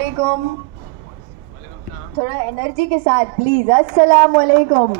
वालेकुम। थोड़ा एनर्जी के साथ प्लीज। अस्सलाम वालेकुम।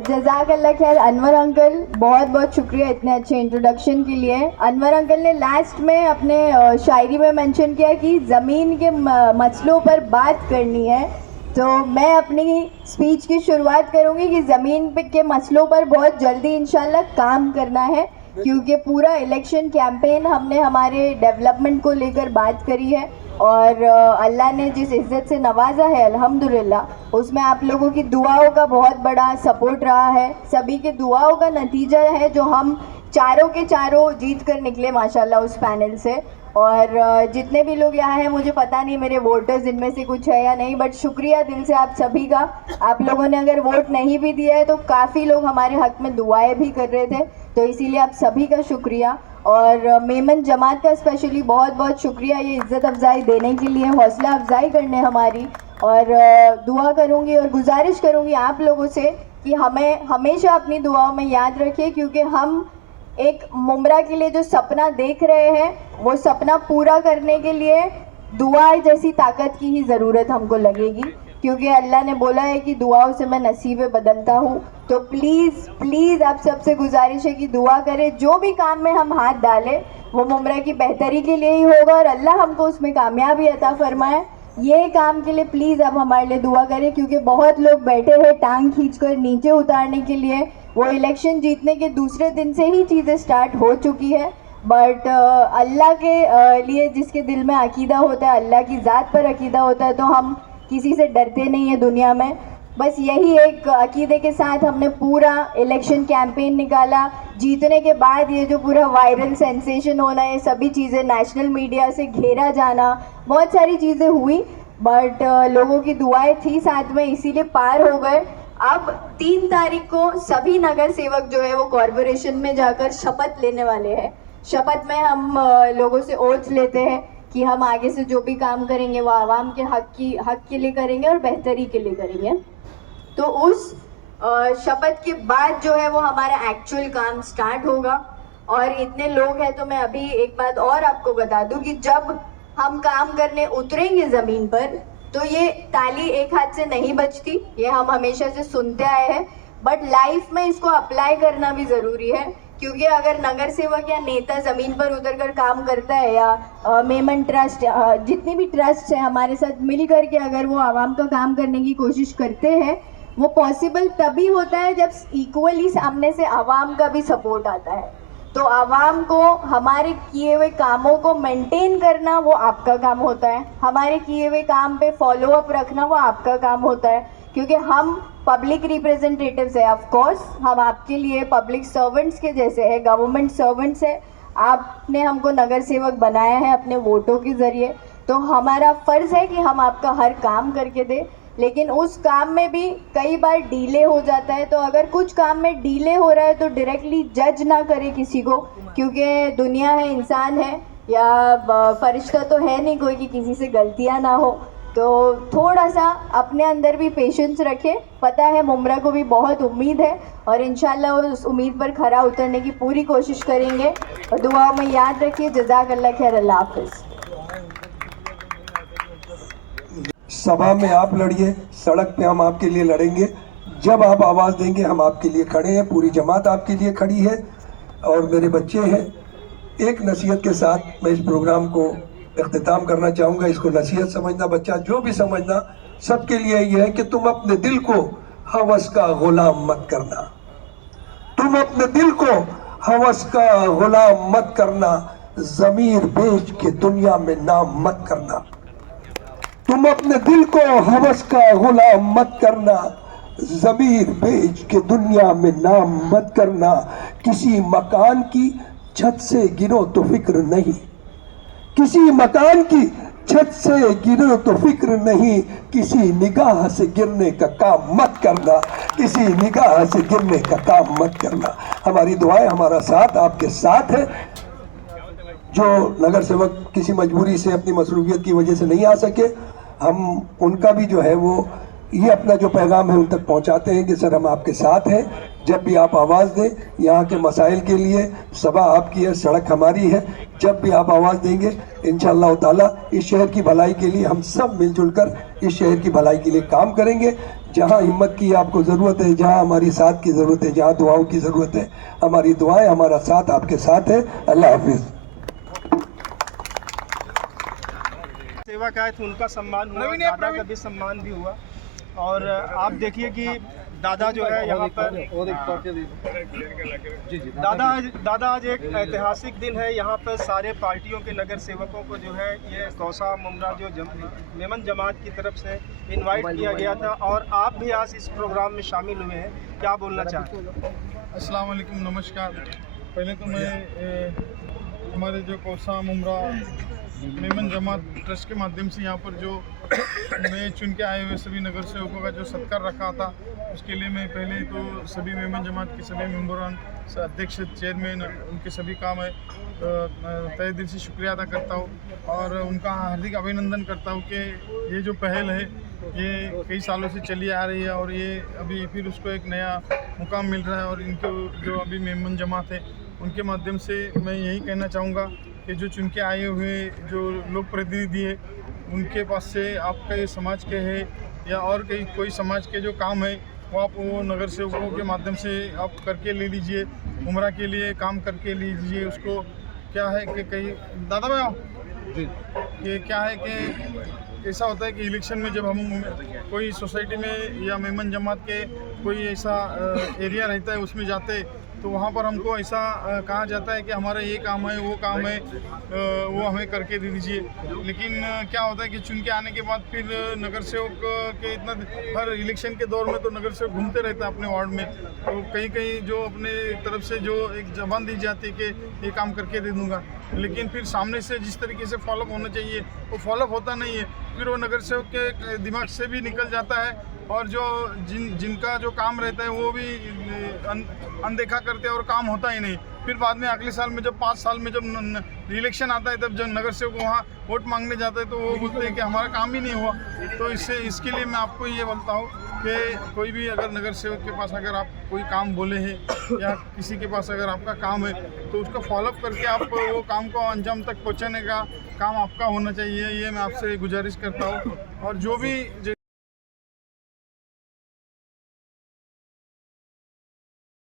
जज़ाकल्लाह खैर अनवर अंकल, बहुत बहुत शुक्रिया इतने अच्छे इंट्रोडक्शन के लिए। अनवर अंकल ने लास्ट में अपने शायरी में मेंशन किया कि ज़मीन के मसलों पर बात करनी है, तो मैं अपनी स्पीच की शुरुआत करूंगी कि ज़मीन के मसलों पर बहुत जल्दी इंशाल्लाह काम करना है, क्योंकि पूरा इलेक्शन कैंपेन हमने हमारे डेवलपमेंट को लेकर बात करी है और अल्लाह ने जिस इज़्ज़त से नवाजा है अल्हम्दुलिल्लाह, उसमें आप लोगों की दुआओं का बहुत बड़ा सपोर्ट रहा है। सभी के दुआओं का नतीजा है जो हम चारों के चारों जीत कर निकले माशाल्लाह उस पैनल से। और जितने भी लोग यहाँ हैं, मुझे पता नहीं मेरे वोटर्स इनमें से कुछ है या नहीं, बट शुक्रिया दिल से आप सभी का। आप लोगों ने अगर वोट नहीं भी दिया है तो काफ़ी लोग हमारे हक में दुआएं भी कर रहे थे, तो इसीलिए आप सभी का शुक्रिया। और मेमन जमात का स्पेशली बहुत बहुत शुक्रिया ये इज़्ज़त अफजाई देने के लिए, हौसला अफजाई करने हमारी। और दुआ करूँगी और गुजारिश करूँगी आप लोगों से कि हमें हमेशा अपनी दुआओं में याद रखिए, क्योंकि हम एक मुमरा के लिए जो सपना देख रहे हैं, वो सपना पूरा करने के लिए दुआ जैसी ताकत की ही ज़रूरत हमको लगेगी, क्योंकि अल्लाह ने बोला है कि दुआओं से मैं नसीबें बदलता हूँ। तो प्लीज़ प्लीज़ आप सबसे गुजारिश है कि दुआ करें, जो भी काम में हम हाथ डालें वो मुमरा की बेहतरी के लिए ही होगा और अल्लाह हमको उसमें कामयाबी अता फरमाए। ये काम के लिए प्लीज़ आप हमारे लिए दुआ करें, क्योंकि बहुत लोग बैठे हैं टांग खींचकर नीचे उतारने के लिए। वो इलेक्शन जीतने के दूसरे दिन से ही चीज़ें स्टार्ट हो चुकी है, बट अल्लाह के लिए जिसके दिल में अकीदा होता है, अल्लाह की ज़ात पर अकीदा होता है, तो हम किसी से डरते नहीं है दुनिया में। बस यही एक अकीदे के साथ हमने पूरा इलेक्शन कैंपेन निकाला। जीतने के बाद ये जो पूरा वायरल सेंसेशन होना, ये सभी चीज़ें नेशनल मीडिया से घेरा जाना, बहुत सारी चीज़ें हुई, बट लोगों की दुआएं थी साथ में, इसीलिए पार हो गए। अब 3 तारीख को सभी नगर सेवक जो है वो कॉरपोरेशन में जाकर शपथ लेने वाले हैं। शपथ में हम लोगों से ओथ लेते हैं कि हम आगे से जो भी काम करेंगे वो आवाम के हक के लिए करेंगे और बेहतरी के लिए करेंगे। तो उस शपथ के बाद जो है वो हमारा एक्चुअल काम स्टार्ट होगा। और इतने लोग हैं तो मैं अभी एक बात और आपको बता दूं कि जब हम काम करने उतरेंगे ज़मीन पर, तो ये ताली एक हाथ से नहीं बजती, ये हम हमेशा से सुनते आए हैं, बट लाइफ में इसको अप्लाई करना भी ज़रूरी है। क्योंकि अगर नगर सेवक या नेता ज़मीन पर उतर कर काम करता है, या मेमन ट्रस्ट जितनी भी ट्रस्ट है हमारे साथ मिल कर के अगर वो आवाम का काम करने की कोशिश करते हैं, वो पॉसिबल तभी होता है जब इक्वली सामने से आवाम का भी सपोर्ट आता है। तो आवाम को हमारे किए हुए कामों को मेंटेन करना वो आपका काम होता है, हमारे किए हुए काम पे फॉलो अप रखना वो आपका काम होता है, क्योंकि हम पब्लिक रिप्रेजेंटेटिव्स हैं। ऑफ कोर्स हम आपके लिए पब्लिक सर्वेंट्स के जैसे हैं, गवर्नमेंट सर्वेंट्स हैं। आपने हमको नगर सेवक बनाया है अपने वोटों के ज़रिए, तो हमारा फ़र्ज़ है कि हम आपका हर काम करके दें। लेकिन उस काम में भी कई बार डीले हो जाता है, तो अगर कुछ काम में डीले हो रहा है तो डायरेक्टली जज ना करें किसी को, क्योंकि दुनिया है, इंसान है, या फरिश्ता तो है नहीं कोई कि किसी से गलतियां ना हो। तो थोड़ा सा अपने अंदर भी पेशेंस रखें। पता है मुमरा को भी बहुत उम्मीद है और इंशाल्लाह उस उम्मीद पर खरा उतरने की पूरी कोशिश करेंगे। और दुआओं में याद रखिए। जज़ाकल्लाह खैर। अल्लाह हाफ़िज़। सभा में आप लड़िए, सड़क पे हम आपके लिए लड़ेंगे। जब आप आवाज़ देंगे हम आपके लिए खड़े हैं, पूरी जमात आपके लिए खड़ी है और मेरे बच्चे हैं। एक नसीहत के साथ मैं इस प्रोग्राम को इख्तिताम करना चाहूँगा। इसको नसीहत समझना, बच्चा जो भी समझना, सबके लिए ये है कि तुम अपने दिल को हवस का गुलाम मत करना। तुम अपने दिल को हवस का गुलाम मत करना, ज़मीर बेच के दुनिया में नाम मत करना। तुम अपने दिल को हवस का गुलाम मत करना, ज़मीर बेच के दुनिया में नाम मत करना। किसी मकान की छत से गिरो तो फिक्र नहीं, किसी मकान की छत से गिरो तो फिक्र नहीं, किसी निगाह से गिरने का काम मत करना, किसी निगाह से गिरने का काम मत करना। हमारी दुआएं, हमारा साथ आपके साथ है। जो नगर सेवक किसी मजबूरी से, अपनी मसरूफियत की वजह से नहीं आ सके, हम उनका भी जो है वो ये अपना जो पैगाम है उन तक पहुंचाते हैं कि सर हम आपके साथ हैं। जब भी आप आवाज़ दें, यहाँ के मसाइल के लिए सभा आपकी है, सड़क हमारी है। जब भी आप आवाज़ देंगे इंशाअल्लाह ताला इस शहर की भलाई के लिए हम सब मिलजुल कर इस शहर की भलाई के लिए काम करेंगे। जहाँ हिम्मत की आपको ज़रूरत है, जहाँ हमारी साथ की ज़रूरत है, जहाँ दुआओं की ज़रूरत है, हमारी दुआएं, हमारा साथ आपके साथ है। अल्लाह हाफिज़। सेवा का है तो उनका सम्मान हुआ, दादा का भी सम्मान भी हुआ। और आप देखिए कि दादा जो है यहाँ पर दादा आज एक ऐतिहासिक दिन है। यहाँ पर सारे पार्टियों के नगर सेवकों को जो है ये कौसा मुमरा जो मेमन जमात की तरफ से इनवाइट किया गया था और आप भी आज इस प्रोग्राम में शामिल हुए हैं। क्या बोलना चाहते हैं? अस्सलाम वालेकुम, नमस्कार। पहले तो मैं हमारे जो कौसा मुमरा मेमन जमात ट्रस्ट के माध्यम से यहाँ पर जो मैं चुन के आए हुए सभी नगर सेवकों का जो सत्कार रखा था, उसके लिए मैं पहले तो सभी मेमन जमात के सभी मेम्बरान, अध्यक्ष, चेयरमैन, उनके सभी काम है तहे दिल से शुक्रिया अदा करता हूँ और उनका हार्दिक अभिनंदन करता हूँ कि ये जो पहल है ये कई सालों से चली आ रही है और ये अभी फिर उसको एक नया मुकाम मिल रहा है। और इनके जो अभी मेमन जमात है उनके माध्यम से मैं यही कहना चाहूँगा कि जो चुन के आए हुए जो लोक प्रतिनिधि है उनके पास से आपका ये समाज के है या और कोई समाज के जो काम है वो नगर सेवकों के माध्यम से आप करके ले लीजिए, उमरा के लिए काम करके लीजिए। उसको क्या है कि कहीं दादा भाई आओ कि क्या है कि ऐसा होता है कि इलेक्शन में जब हम कोई सोसाइटी में या मेमन जमात के कोई ऐसा एरिया रहता है उसमें जाते तो वहाँ पर हमको ऐसा कहा जाता है कि हमारा ये काम है वो काम है वो हमें करके दे दीजिए। लेकिन क्या होता है कि चुन के आने के बाद फिर नगर सेवक के इतना हर इलेक्शन के दौर में तो नगर सेवक घूमते रहते हैं अपने वार्ड में, तो कहीं जो अपने तरफ से जो एक जबान दी जाती है कि ये काम करके दे दूँगा, लेकिन फिर सामने से जिस तरीके से फॉलोअप होना चाहिए वो फॉलोअप होता नहीं है। फिर वो नगर सेवक के दिमाग से भी निकल जाता है और जो जिनका जो काम रहता है वो भी अनदेखा करते हैं और काम होता ही नहीं। फिर बाद में अगले साल में जब 5 साल में जब इलेक्शन आता है तब जब नगर सेवक वहाँ वोट मांगने जाता है तो वो बोलते हैं कि हमारा काम ही नहीं हुआ। तो इसके लिए मैं आपको ये बोलता हूँ कि कोई भी अगर नगर सेवक के पास अगर आप कोई काम बोले हैं या किसी के पास अगर आपका काम है तो उसका फॉलोअप करके आप वो काम को अंजाम तक पहुँचाने का काम आपका होना चाहिए, ये मैं आपसे गुजारिश करता हूँ। और जो भी